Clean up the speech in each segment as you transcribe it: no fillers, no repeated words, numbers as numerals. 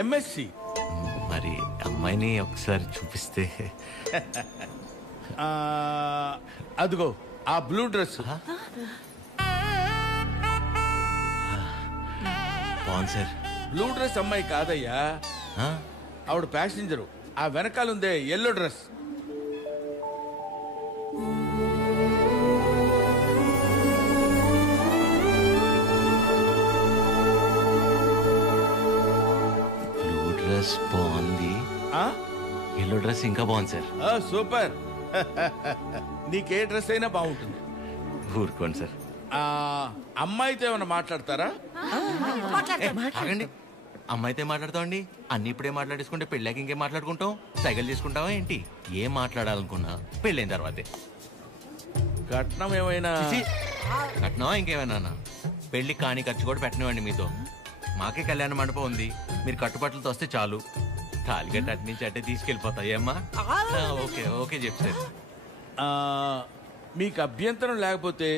MSc. మరి అమ్మాయిని ఒకసారి చూపిస్తే. అదిగో ఆ బ్లూ డ్రెస్. బాగుంది సార్. బ్లూ డ్రెస్ అమ్మాయి కాదయ్యా, ఆవిడ ప్యాసింజరు. ఆ వెనకాలందే ఎల్లో డ్రెస్. బ్లూ డ్రెస్ బాగుంది, ఎల్లో డ్రెస్ ఇంకా బాగుంది సార్. సూపర్. నీకే డ్రెస్ అయినా బాగుంటుంది. ఊరుకోండి సార్. అమ్మాయితో ఏమన్నా మాట్లాడతారా? ఆగండి, అమ్మాయితో మాట్లాడతామండి. అన్ని ఇప్పుడే మాట్లాడేసుకుంటే పెళ్ళాక ఇంకేం మాట్లాడుకుంటాం? సైకిల్ చేసుకుంటావా ఏంటి? ఏం మాట్లాడాలనుకున్నా పెళ్ళైన తర్వాతే. కట్నం ఏమైనా? కట్నమా ఇంకేమైనా? పెళ్లి కాని ఖర్చు కూడా పెట్టనివ్వండి మీతో. మాకే కళ్యాణ మండపం ఉంది, మీరు కట్టుబట్టలతో వస్తే చాలు. తాలిగట్టు అటు నుంచి అట్టే తీసుకెళ్ళిపోతాయి అమ్మా. ఓకే ఓకే చెప్తారు. మీకు అభ్యంతరం లేకపోతే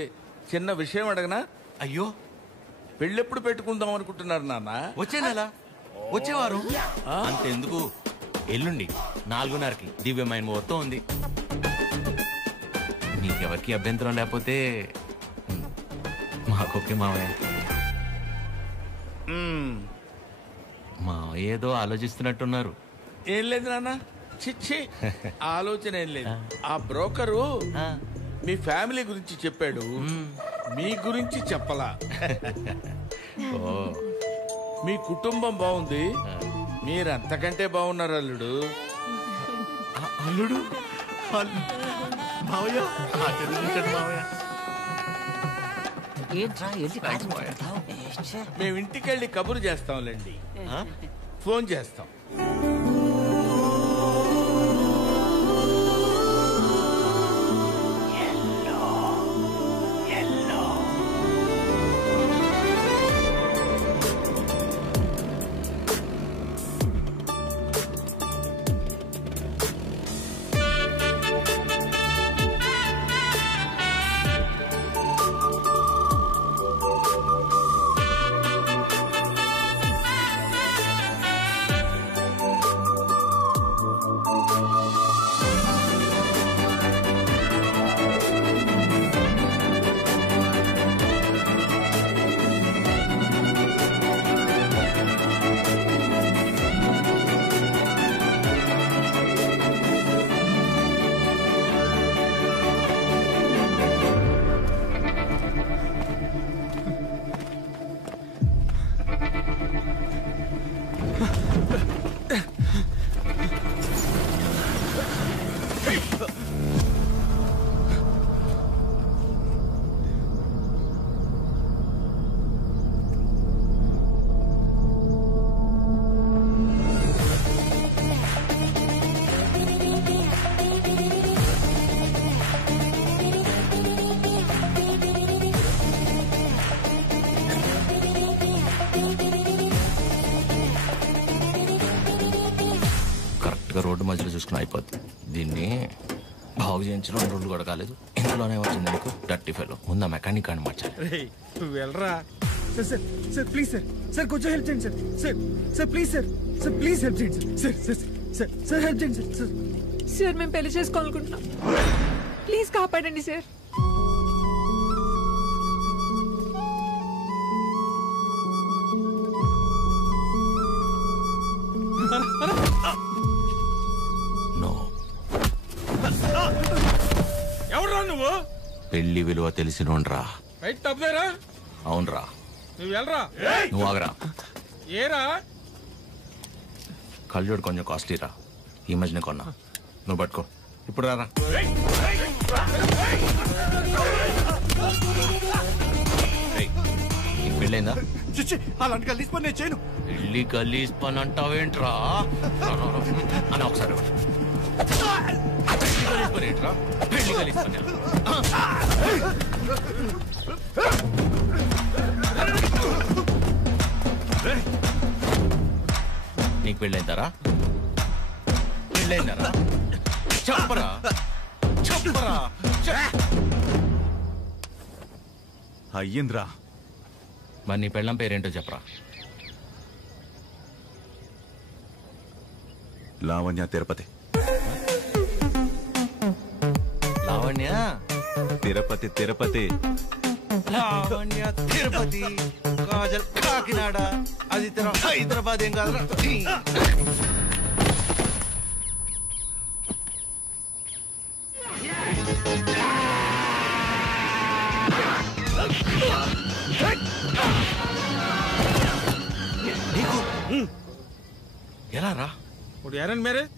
చిన్న విషయం అడగనా? అయ్యో, పెళ్ళెప్పుడు పెట్టుకుందాం అనుకుంటున్నారు నాన్న? వచ్చే నెల, వచ్చేవారు. అంతెందుకు, ఎల్లుండి 4:30కి దివ్యమైన ముహూర్తం ఉంది. మీకెవరికి అభ్యంతరం లేకపోతే మాకొకే మావయ్య. మావయ్య ఏదో ఆలోచిస్తున్నట్టున్నారు. ఏం లేదు నాన్న, చిచ్చి ఆలోచన ఏం లేదు. ఆ బ్రోకరు మీ ఫ్యామిలీ గురించి చెప్పాడు, మీ గురించి చెప్పలా. మీ కుటుంబం బాగుంది, మీరంతకంటే బాగున్నారు అల్లుడు. అల్లుడు మావయ్య, మేము ఇంటికెళ్ళి కబురు చేస్తాంలేండి, ఫోన్ చేస్తాం. రోడ్డు మధ్యలో చూసుకుని అయిపోద్ది. దీన్ని బాగు చేయించడం 2 రోజులు కూడా కాలేదు, ఇందులోనే వచ్చింది నీకు డర్టీ ఫెలో. ముందు మెకానిక్ అని మార్చాలి. వెళ్ళరా సార్ ప్లీజ్ సార్ కొంచెం హెల్ప్ చేయండి sir please sir please help చేయండి సార్ హెల్ప్ చేయండి సార్ మేము పెళ్లి చేసుకోవాలనుకుంటున్నాం, ప్లీజ్ కాపాడండి సార్. ఎవరా నువ్వు? పెళ్లి విలువ తెలిసినోడ్రా. అవునరా, నువ్వు వెళ్ళరా. నువ్వు ఆగరా. ఏరా కళ్ళజోడు కొంచెం కాస్ట్లీరా, ఈ మధ్యనే కొన్నా. నువ్వు పట్టుకో, ఇప్పుడు రారా. నీకు పెళ్ళైందా? అలాంటి గలీజ్ పని నేను చేయను. పెళ్లి గలీజ్ పని అంటావేంట్రా? అన్న ఒకసారి పెళ్లి గలీజ్ పని. నీకు పెళ్ళైందారా? పెళ్ళైందారా? చెప్పరా చెప్పరా. అయ్యింద్రా. మరి నీ పెళ్ళం పేరేంటో చెప్పరా. లావణ్య తిరుపతి. లావణ్య తిరుపతి తిరుపతి. లావణ్య తిరుపతి, కాజల్ కాకినాడ, అది హైదరాబాద్ ఏం కాదు. ఎలా రా? ఇప్పుడు అరేంజ్ మ్యారేజ్,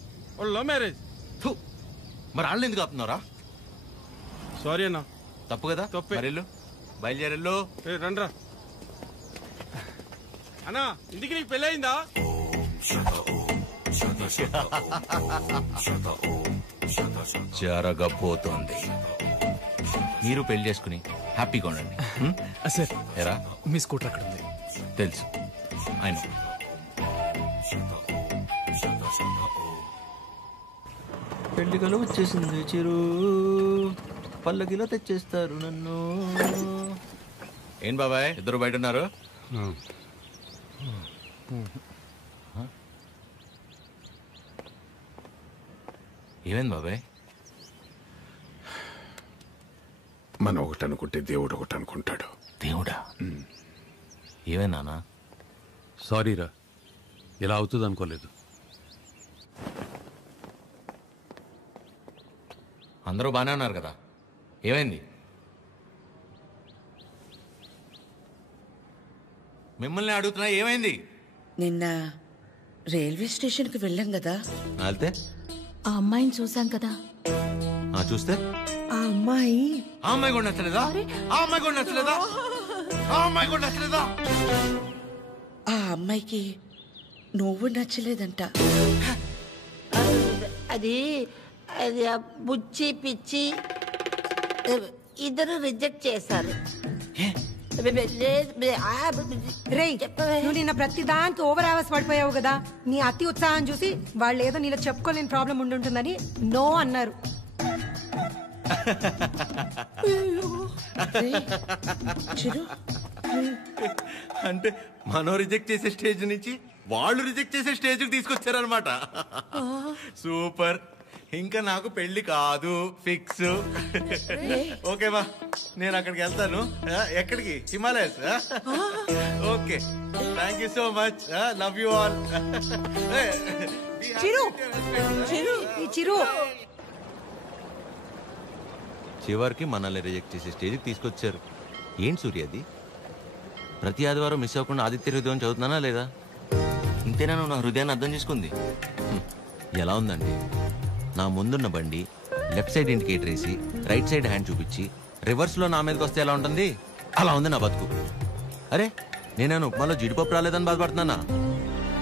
లవ్ మ్యారేజ్. మరి వాళ్ళు ఎందుకు ఆపుతున్నారా? సారీ అన్న, తప్పు కదా. తప్పే. మరి బయలుదేరెళ్ళు. రండ్రా అన్నా, ఇంటికి నీకు పెళ్ళి అయిందా? జరగబోతోంది. మీరు పెళ్లి చేసుకుని హ్యాపీగా ఉండండి. సార్ ఎరా మీ స్కూటర్ అక్కడ ఉంది. తెలుసు ఆయన. పెళ్లి కల వచ్చేసింది చిరు, పల్లకిలో తెచ్చేస్తారు నన్ను. ఏం బాబాయ్ ఇద్దరు బయట ఉన్నారు? ఏమైంది బాబాయ్? మనం ఒకటి అనుకుంటే దేవుడు ఒకటి అనుకుంటాడు. దేవుడా? ఏమైనా? సారీరా, ఇలా అవుతుంది అనుకోలేదు. అందరూ బాగానే ఉన్నారు కదా, ఏమైంది? మిమ్మల్ని అడుగుతున్నా, ఏమైంది? నిన్న రైల్వే స్టేషన్కి వెళ్ళాం కదా, వెళ్తే ఆ అమ్మాయిని చూసాం కదా. చూస్తే ఆ అమ్మాయి కూడా నచ్చలేదా? ఆ అమ్మాయి కూడా నచ్చలేదా? ఆ అమ్మాయి కూడా నచ్చలేదా? ఆ అమ్మాయికి నువ్వు నచ్చలేదంట. అది అది బుచ్చి పిచ్చి ఇద్దరు రిజెక్ట్ చేశారు. నువ్వు నిన్న ప్రతి దానికి ఓవర్ అవర్స్ పడిపోయావు కదా, నీ అతి ఉత్సాహం చూసి వాళ్ళు ఏదో నీలో చెప్పుకోలేని ప్రాబ్లం ఉండుంటుందని నో అన్నారు. అంటే మనం రిజెక్ట్ చేసే స్టేజ్ నుంచి వాళ్ళు రిజెక్ట్ చేసే స్టేజ్ కి తీసుకొచ్చారనమాట. సూపర్. ఇంకా నాకు పెళ్లి కాదు, ఫిక్స్. ఓకేవా, నేను అక్కడికి వెళ్తాను. ఎక్కడికి? Himalayas. Okay, thank you so much. Love you all. చివరికి మనల్ని రిజెక్ట్ చేసే స్టేజ్కి తీసుకొచ్చారు. ఏంటి సూర్య అది? ప్రతి ఆదివారం మిస్ అవ్వకుండా ఆదిత్య హృదయం చదువుతున్నానా లేదా? ఇంతేనా నువ్వు నా హృదయాన్ని అర్థం చేసుకుంది? ఎలా ఉందండి, నా ముందున్న బండి లెఫ్ట్ సైడ్ ఇండికేటర్ వేసి రైట్ సైడ్ హ్యాండ్ చూపించి రివర్స్లో నా మీదకి వస్తే ఎలా ఉంటుంది? అలా ఉంది నా బతుకు. అరే, నేనేను ఉప్మాలో జీడిపప్పు రాలేదని బాధపడుతున్నానా?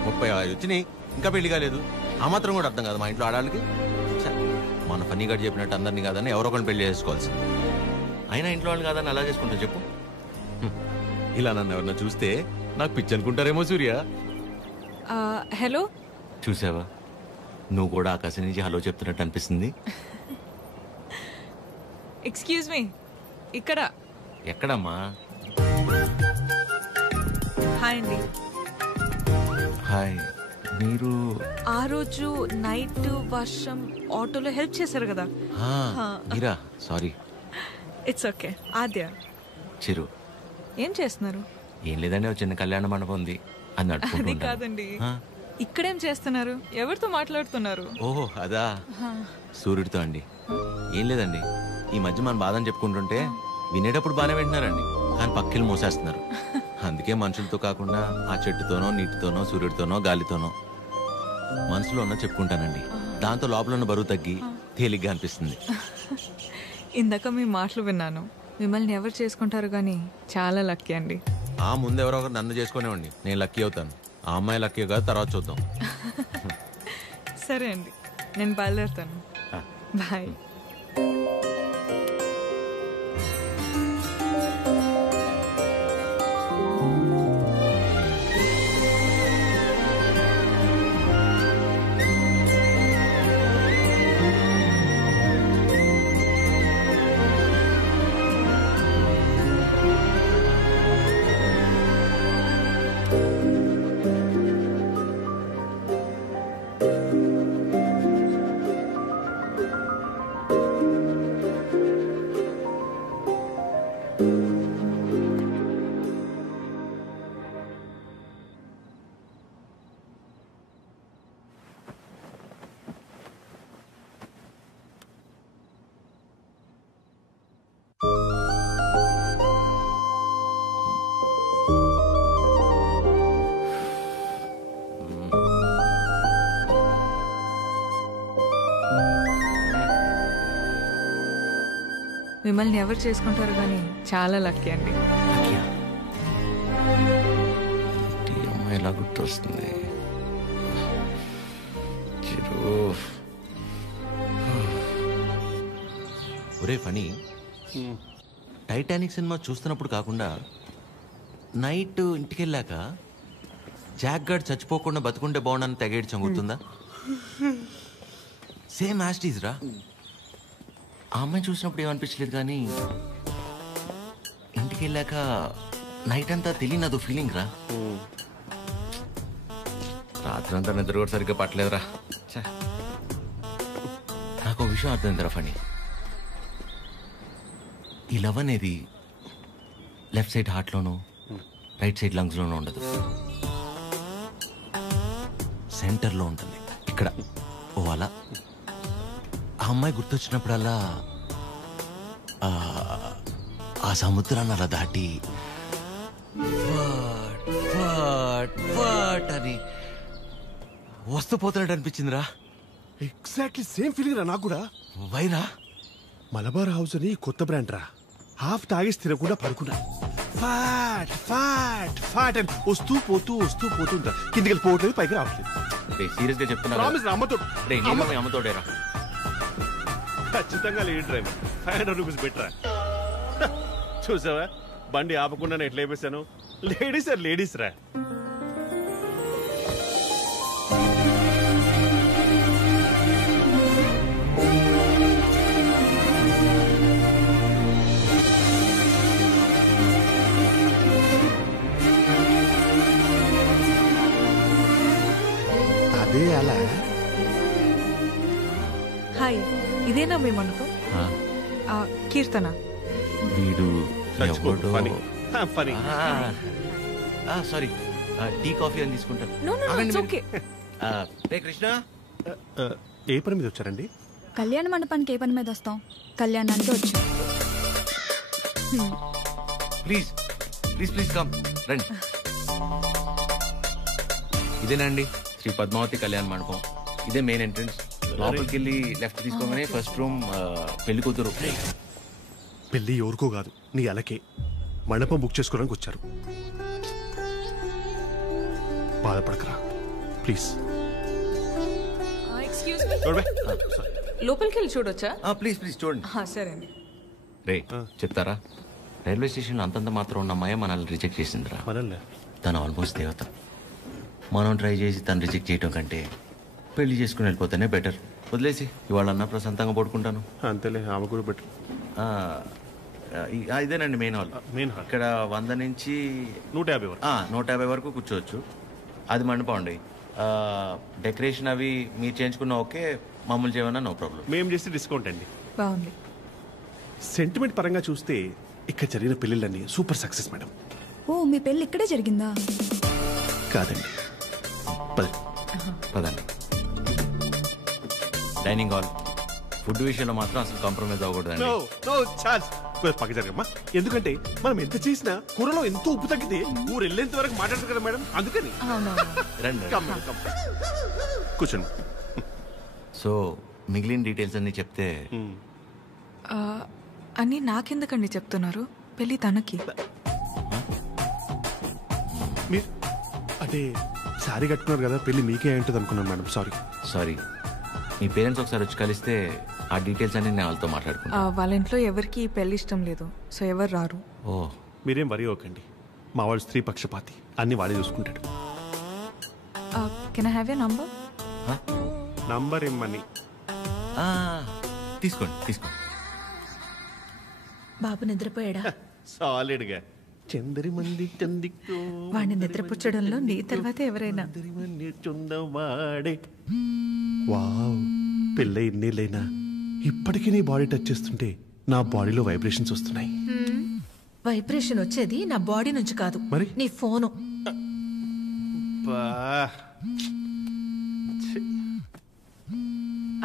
35 వచ్చినాయి, ఇంకా పెళ్లి కాలేదు. ఆ మాత్రం కూడా అర్థం కాదు మా ఇంట్లో ఆడాళ్ళకి. మన ఫన్నీ గడ్ చెప్పినట్టు అందరినీ కాదని ఎవరో ఒకరిని పెళ్లి చేసుకోవాల్సి. అయినా ఇంట్లో వాళ్ళు కాదని అలా చేసుకుంటా చెప్పు? ఇలా నన్ను ఎవరన్నా చూస్తే నాకు పిచ్చి అనుకుంటారేమో సూర్య. హలో, చూసావా, నువ్వు కూడా ఆకాశం నుంచి హలో చెప్తున్నట్టు అనిపిస్తుంది. ఎక్స్క్యూజ్ మీ, ఇక్కడ. ఎక్కడమ్మా? హాయ్ అండి. హాయ్. మీరు ఆ రోజు నైట్ వర్షం ఆటోలో హెల్ప్ చేశారు కదా? మీరా? Sorry. It's okay. Aadya. Chiru. ఏం చేస్తున్నారు? ఏం లేదండి, ఒక చిన్న కళ్యాణ మండపం ఉంది, అది నడుపుకుంటూ అది కాదండి, ఇక్కడేం చేస్తున్నారు? ఎవరితో మాట్లాడుతున్నారు? ఓహో అదా, సూర్యుడితో అండి. ఏం లేదండి, ఈ మధ్య మన బాధని చెప్పుకుంటుంటే వినేటప్పుడు బాగానే వింటున్నారండి, కానీ పక్కిలు మోసేస్తున్నారు. అందుకే మనుషులతో కాకుండా ఆ చెట్టుతోనో, నీటితోనో, సూర్యుడితోనో, గాలితోనో మనసులో ఉన్న చెప్పుకుంటానండి. దాంతో లోపల ఉన్న బరువు తగ్గి తేలిగ్గా అనిపిస్తుంది. ఇందాక మీ మాటలు విన్నాను. మిమ్మల్ని ఎవరు చేసుకుంటారు కానీ చాలా లక్కీ అండి. ఆ ముందెవరో ఒకరు నన్ను చేసుకునేవండి, నేను లక్కీ అవుతాను. ఆ అమ్మాయి లక్కీ కాదు, తర్వాత చూద్దాం. సరే అండి, నేను బయలుదేరుతాను. బాయ్. మిమ్మల్ని ఎవరు చేసుకుంటారు కానీ చాలా లక్కీ అండి. అమ్మాయి ఎలా గుర్తొస్తుంది? ఒరే ఫనీ, టైటానిక్ సినిమా చూస్తున్నప్పుడు కాకుండా నైట్ ఇంటికి వెళ్ళాక జాక్ గార్డ్ చచ్చిపోకుండా బతుకుంటే బాగుండని తెగేడ్చాం, గుర్తుందా? సేమ్ యాస్టీజ్ రా. ఆ అమ్మాయి చూసినప్పుడు ఏమనిపించలేదు, కానీ ఇంటికి వెళ్ళాక నైట్ అంతా తెలియని అదో ఫీలింగ్ రా. రాత్రంతా నిద్ర కూడా సరిగ్గా పట్టలేదురా. నాకు ఒక విషయం అర్థమైందిరా ఫనీ. ఈ లవ్ అనేది లెఫ్ట్ సైడ్ హార్ట్లోనూ రైట్ సైడ్ లంగ్స్లోనూ ఉండదు, సెంటర్లో ఉంటుంది, ఇక్కడ. ఓ అలా ఆ అమ్మాయి గుర్తొచ్చినప్పుడల్లా ఆ సముద్రాన్ని అలా దాటి అని వస్తూ పోతున్నాడు అనిపించిందిరా. ఎగ్జాక్ట్లీ సేమ్ ఫీలింగ్ రా నాకు కూడా. వైరా మలబార్ హౌస్ అని కొత్త బ్రాండ్ రా. హాఫ్ తాగేసి తినకుండా పడుకున్నా. ఫాట్ ఫాట్ ఫాట్ అని వస్తూ పోతుందా. కిందికి వెళ్ళిపోవట్లేదు, పైకి రావట్లేదు. సీరియస్ గా చెప్తున్నా, అమ్మతోడేరా. ఖచ్చితంగా లేడీ డ్రైవర్. 500 రూపీస్ బెటరా. చూసావా బండి ఆపకుండా ఎట్లా వేసాను. లేడీస్ ఆర్ లేడీస్ రా. అదే అలా. హాయ్, ఇదేనా మీ మనతో? కీర్తన. వీడు ఫనీ. సారీ, టీ కాఫీ అని తీసుకుంటాను. కృష్ణ, ఏ పని మీద వచ్చారండి? కళ్యాణ మండపానికి ఏ పని మీద వస్తాం? కళ్యాణానికి వచ్చాం. ప్లీజ్ ప్లీజ్ ప్లీజ్ కమ్, రండి. ఇదేనండి శ్రీ పద్మావతి కళ్యాణ మండపం. ఇదే మెయిన్ ఎంట్రన్స్. లోపలికి వెళ్ళి లెఫ్ట్ తీసుకోగానే ఫస్ట్ రూమ్ పెళ్లి కూతురు. పెళ్లి ఎవరికో కాదు, నీ అలకే. మండపం బుక్ చేసుకోవడానికి వచ్చారు. బాధపడకరా ప్లీజ్. లోపలికి వెళ్ళి చూడొచ్చా? ప్లీజ్ ప్లీజ్ చూడండి. సరే అండి. రే చెప్తారా, రైల్వే స్టేషన్ అంతంత మాత్రం ఉన్న అమ్మాయి మనల్ని రిజెక్ట్ చేసిందిరా. తను ఆల్మోస్ట్ దేవత. మనం ట్రై చేసి తను రిజెక్ట్ చేయడం కంటే పెళ్లి చేసుకుని వెళ్ళిపోతేనే బెటర్. వదిలేసి ఇవాళ అన్న ప్రశాంతంగా పడుకుంటాను. అంతేలే, ఆమె కూడా బెటర్. ఇదేనండి మెయిన్ హాల్. ఇక్కడ 100 నుంచి 150 వరకు కూర్చోవచ్చు. అది మండపం అండి. డెకరేషన్ అవి మీరు చేయించుకున్నా ఓకే, మామూలు చేయమన్నా నో ప్రాబ్లం. మేము చేస్తే డిస్కౌంట్ అండి. బాగుంది. సెంటిమెంట్ పరంగా చూస్తే ఇక్కడ జరిగిన పెళ్లిళ్ళన్నీ సూపర్ సక్సెస్ మేడం. ఓ, మీ పెళ్లి ఇక్కడే జరిగిందా? కాదండి, పదండి. Dining hall. ఫుడ్ విషయంలో మాత్రం అసలు కాంప్రమైజ్ అవ్వకూడదండి. పక్క జరగమ్మా. ఎందుకంటే మనం ఎంత చేసినా కూరలో ఎంతో ఉప్పు తగ్గితే ఊరు వెళ్ళేంత వరకు మాట్లాడతారు కదా మేడం, అందుకని. కూర్చోండి. సో మిగిలిన డీటెయిల్స్ అన్ని చెప్తే. అన్నీ నాకెందుకండి చెప్తున్నారు? పెళ్లి తనకి. మీరు అంటే శారీ కట్టుకున్నారు కదా, పెళ్లి మీకే ఉంటుంది అనుకున్నాను మేడం. సారీ. మీ పేరెంట్స్ ఒకసారి వచ్చి కలిస్తే ఆ డీటెయిల్స్ అన్ని నేను వాళ్ళతో మాట్లాడుకున్నా. వాళ్ళ ఇంట్లో ఎవరికి పెళ్లి ఇష్టం లేదు, సో ఎవరు రారు. ఓ, మీరేం వరి అవ్వకండి. మా వాడు స్త్రీ పక్షపాతి, అన్ని వాడే చూసుకుంటాడు. Can I have your number? Number ఇమ్మని. తీసుకోండి. బాబు నిద్రపోయాడా? సాలిడ్ గా. చందరి మంది వాడిని నిద్రపుచ్చడంలో నీ తర్వాత ఎవరైనా. వావ్, పెళ్ళ ఇన్నేళ్ళైనా ఇప్పటికీ నీ బాడీ టచ్ చేస్తుంటే నా బాడీలో వైబ్రేషన్స్ వస్తున్నాయి. వైబ్రేషన్ వచ్చేది నా బాడీ నుంచి కాదు, మరి నీ ఫోను.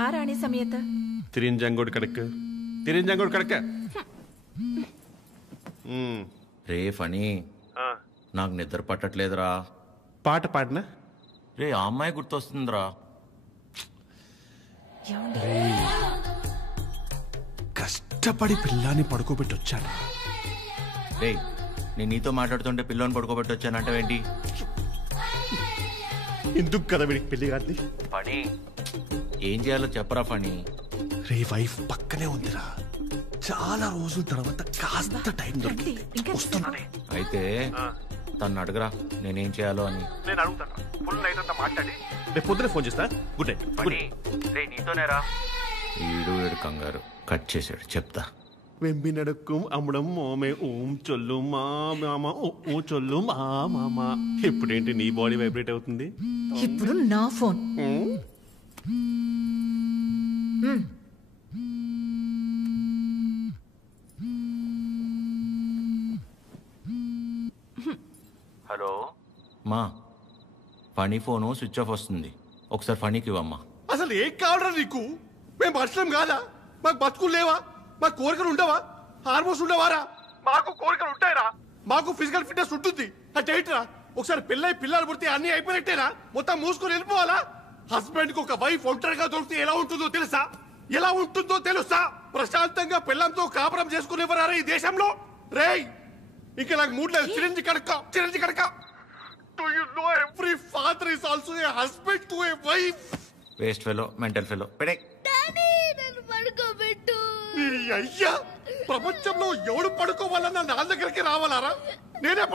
ఆ రాణి సమేత తిరింజంగోడు కడక. రే ఫనీ, నాకు నిద్ర పట్టట్లేదురా. పాట పాడినా రే, ఆ అమ్మాయి గుర్తొస్తుందిరా. కష్టం. కష్టపడి పిల్లాన్ని పడుకోబెట్టి వచ్చాను. రే నేను నీతో మాట్లాడుతుంటే పిల్లని పడుకోబెట్టి వచ్చానంటావేంటి? ఎందుకు కదా వీడికి పెళ్లి కాదు? పని ఏం చేయాలో చెప్పరా ఫణి. రే వైఫ్ పక్కనే ఉందిరా, చాలా రోజుల తర్వాత కాస్త టైం దొరికింది, వస్తున్నానే. అయితే తను అడగరా నేనేం చేయాలో అని. నేను అడుగుతాను, ఫుల్ నైట్ అంతా మాట్లాడి రేపు పొద్దున ఫోన్ చేస్తా. Good night. నీతోనేరా. ఈడు వీడు కంగారు కట్ చేశాడు, చెప్తా. వెంబి నడుక్కుం అమ్మడం మోమే ఓం చొల్లు మా మామ ఓ చొల్లు మా మామ. ఇప్పుడేంటి నీ బాడీ వైబ్రేట్ అవుతుంది? ఇప్పుడు నా ఫోన్. హలో మా ఫణి ఫోను స్విచ్ ఆఫ్ వస్తుంది, ఒకసారి ఫణికి ఇవ్వమ్మా. అసలు ఏం కావడం నీకు? మేము మనుషులం కాదా? మాకు బతుకులు లేవా? మాకు కోరికలు ఉండవా? హార్మోన్స్ ఉండవారా? మాకు కోరికలు ఉంటాయరా, మాకు ఫిజికల్ ఫిట్నెస్ ఉంటుంది. అంటే ఒకసారి పిల్లై పిల్లలు పుడితే అన్ని అయిపోయినట్టేనా? మొత్తం మూసుకొని వెళ్ళిపోవాలా? హస్బెండ్ కి ఒక వైఫ్ ఒంటరిగా దొరికితే ఎలా ఉంటుందో తెలుసా? ఎలా ఉంటుందో తెలుసా? ప్రశాంతంగా పిల్లంతో కాపురం చేసుకునేవారా ఈ దేశంలో? రేయ్ ఇంకా నాకు మూడు లేదు. Chironji కడక Do you know every father is also a husband to a wife? Waste fellow, mental fellow. పెడే అయ్యా, ప్రపంచంలో ఎవడు పడుకోవాలన్నా నా దగ్గరికి రావాలారా? నేనే